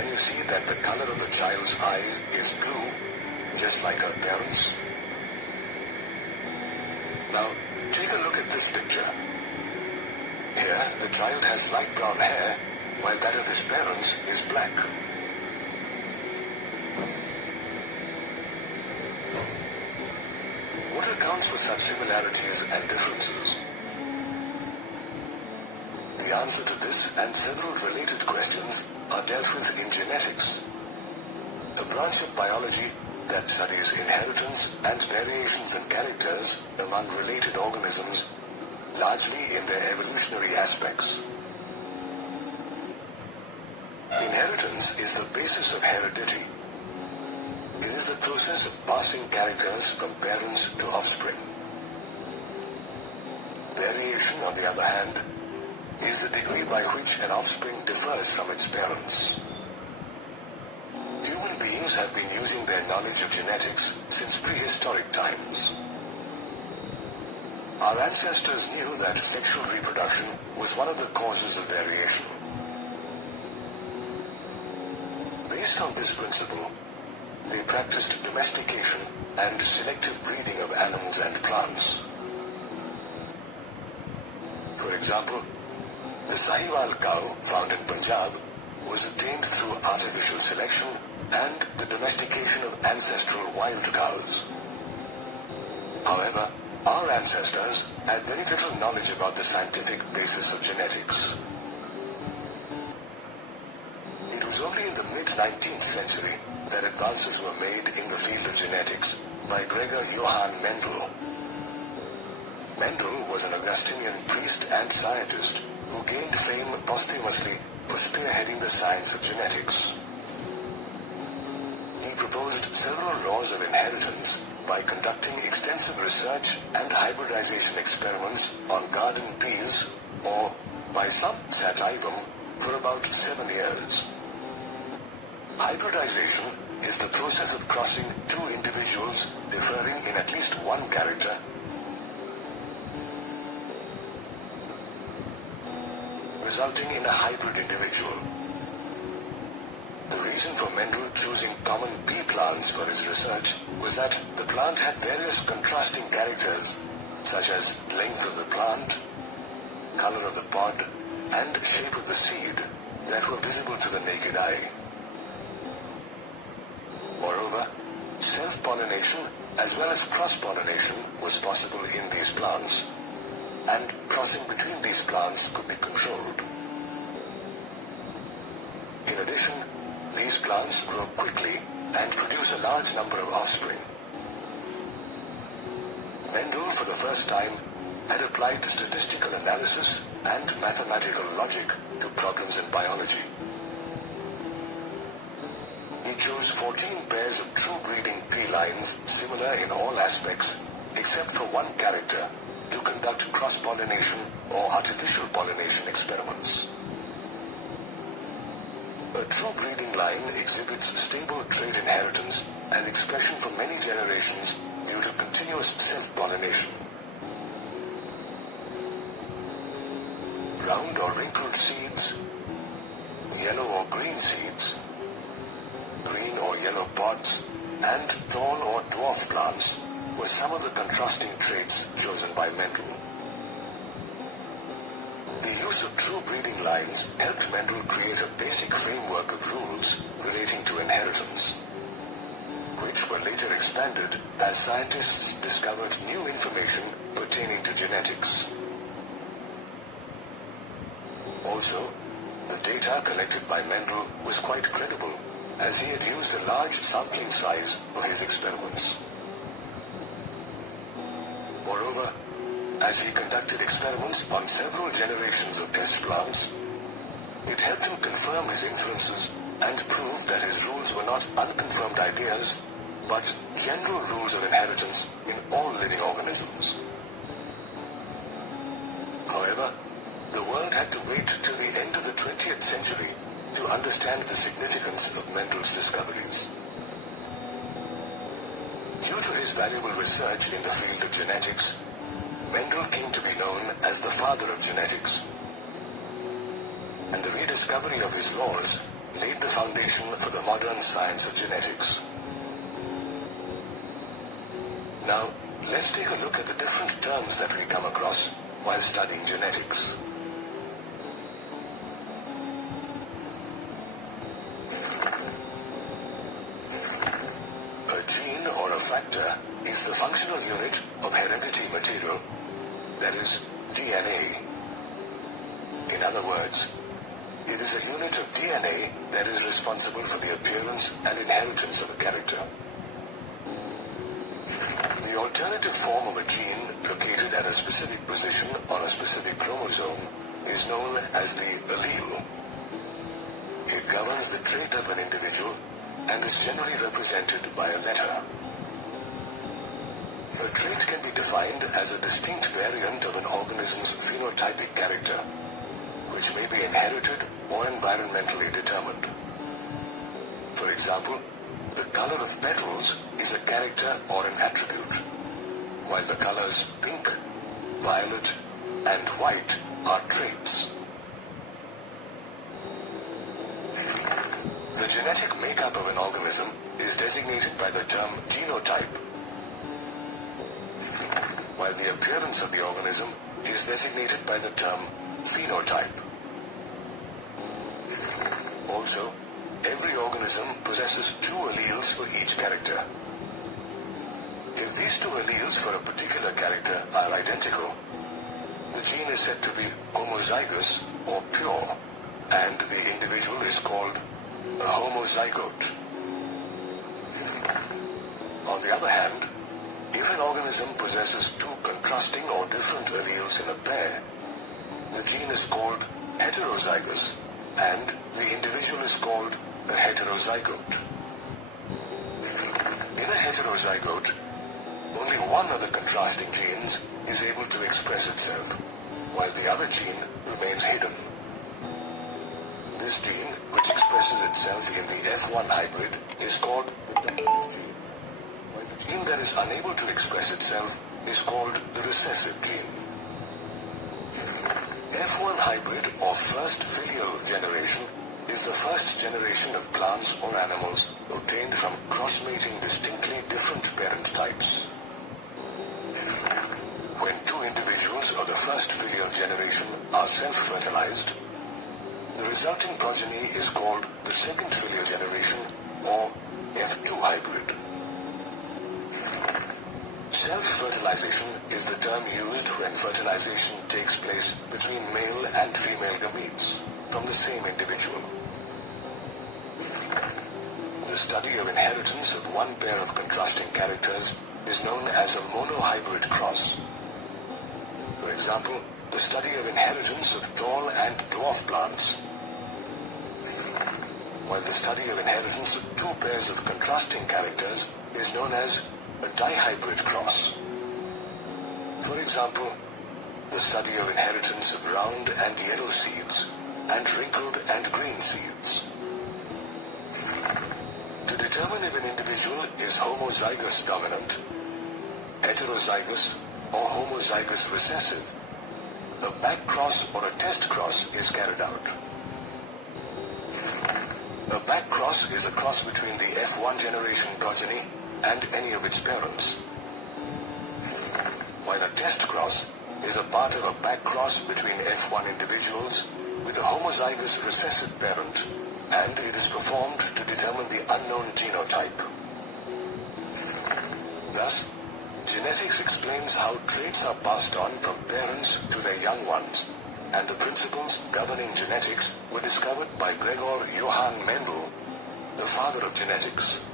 can you see that the color of the child's eyes is blue, just like her parents? Now, take a look at this picture. Here, the child has light brown hair, while that of his parents is black. What accounts for such similarities and differences? The answer to this and several related questions are dealt with in genetics, a branch of biology that studies inheritance and variations in characters among related organisms, largely in their evolutionary aspects. Inheritance is the basis of heredity. It is the process of passing characters from parents to offspring. Variation, on the other hand, is the degree by which an offspring differs from its parents. Human beings have been using their knowledge of genetics since prehistoric times. Our ancestors knew that sexual reproduction was one of the causes of variation. Based on this principle, they practiced domestication and selective breeding of animals and plants. For example, the Sahiwal cow found in Punjab was obtained through artificial selection and the domestication of ancestral wild cows. However, our ancestors had very little knowledge about the scientific basis of genetics. It was only in the mid-19th century that advances were made in the field of genetics by Gregor Johann Mendel. Mendel was an Augustinian priest and scientist who gained fame posthumously for spearheading the science of genetics. He proposed several laws of inheritance by conducting extensive research and hybridization experiments on garden peas, or by some sativum, for about 7 years. Hybridization is the process of crossing two individuals differing in at least one character, resulting in a hybrid individual. The reason for Mendel choosing common pea plants for his research was that the plant had various contrasting characters, such as length of the plant, color of the pod, and shape of the seed, that were visible to the naked eye. Moreover, self-pollination as well as cross-pollination was possible in these plants, and crossing between these plants could be controlled. In addition, these plants grow quickly and produce a large number of offspring. Mendel, for the first time, had applied statistical analysis and mathematical logic to problems in biology. He chose 14 pairs of true breeding pea lines similar in all aspects, except for one character, to conduct cross-pollination or artificial pollination experiments. A true breeding line exhibits stable trait inheritance and expression for many generations due to continuous self-pollination. Round or wrinkled seeds, yellow or green seeds, green or yellow pods, and tall or dwarf plants were some of the contrasting traits chosen by Mendel. The use of true breeding lines helped Mendel create a basic framework of rules relating to inheritance, which were later expanded as scientists discovered new information pertaining to genetics. Also, the data collected by Mendel was quite credible, as he had used a large sampling size for his experiments. Moreover, as he conducted experiments on several generations of test plants, it helped him confirm his inferences and prove that his rules were not unconfirmed ideas, but general rules of inheritance in all living organisms. However, the world had to wait till the end of the 20th century to understand the significance of Mendel's discoveries. Due to his valuable research in the field of genetics, Mendel came to be known as the father of genetics, and the rediscovery of his laws laid the foundation for the modern science of genetics. Now, let's take a look at the different terms that we come across while studying genetics. A gene or a factor is the functional unit of hereditary material, that is, DNA. In other words, it is a unit of DNA that is responsible for the appearance and inheritance of a character. The alternative form of a gene located at a specific position on a specific chromosome is known as the allele. It governs the trait of an individual and is generally represented by a letter. A trait can be defined as a distinct variant of an organism's phenotypic character, which may be inherited or environmentally determined. For example, the color of petals is a character or an attribute, while the colors pink, violet, and white are traits. The genetic makeup of an organism is designated by the term genotype, while the appearance of the organism is designated by the term phenotype. Also, every organism possesses two alleles for each character. If these two alleles for a particular character are identical, the gene is said to be homozygous or pure, and the individual is called a homozygote. On the other hand, if an organism possesses two contrasting or different alleles in a pair, the gene is called heterozygous, and the individual is called a heterozygote. In a heterozygote, only one of the contrasting genes is able to express itself, while the other gene remains hidden. This gene, which expresses itself in the F1 hybrid, is called the dominant gene, while the gene that is unable to express itself is called the recessive gene. F1 hybrid, or first filial generation, is the first generation of plants or animals obtained from cross-mating distinctly different parent types. When two individuals of the first filial generation are self-fertilized, the resulting progeny is called the second filial generation, or F2 hybrid. Self-fertilization is the term used when fertilization takes place between male and female gametes from the same individual. The study of inheritance of one pair of contrasting characters is known as a monohybrid cross. For example, the study of inheritance of tall and dwarf plants, while the study of inheritance of two pairs of contrasting characters is known as a dihybrid cross. For example, the study of inheritance of round and yellow seeds and wrinkled and green seeds. To determine if an individual is homozygous dominant, heterozygous, or homozygous recessive, a back cross or a test cross is carried out. A back cross is a cross between the F1 generation progeny and any of its parents, while a test cross is a part of a back cross between F1 individuals with a homozygous recessive parent, and it is performed to determine the unknown genotype. Thus, genetics explains how traits are passed on from parents to their young ones, and the principles governing genetics were discovered by Gregor Johann Mendel, the father of genetics.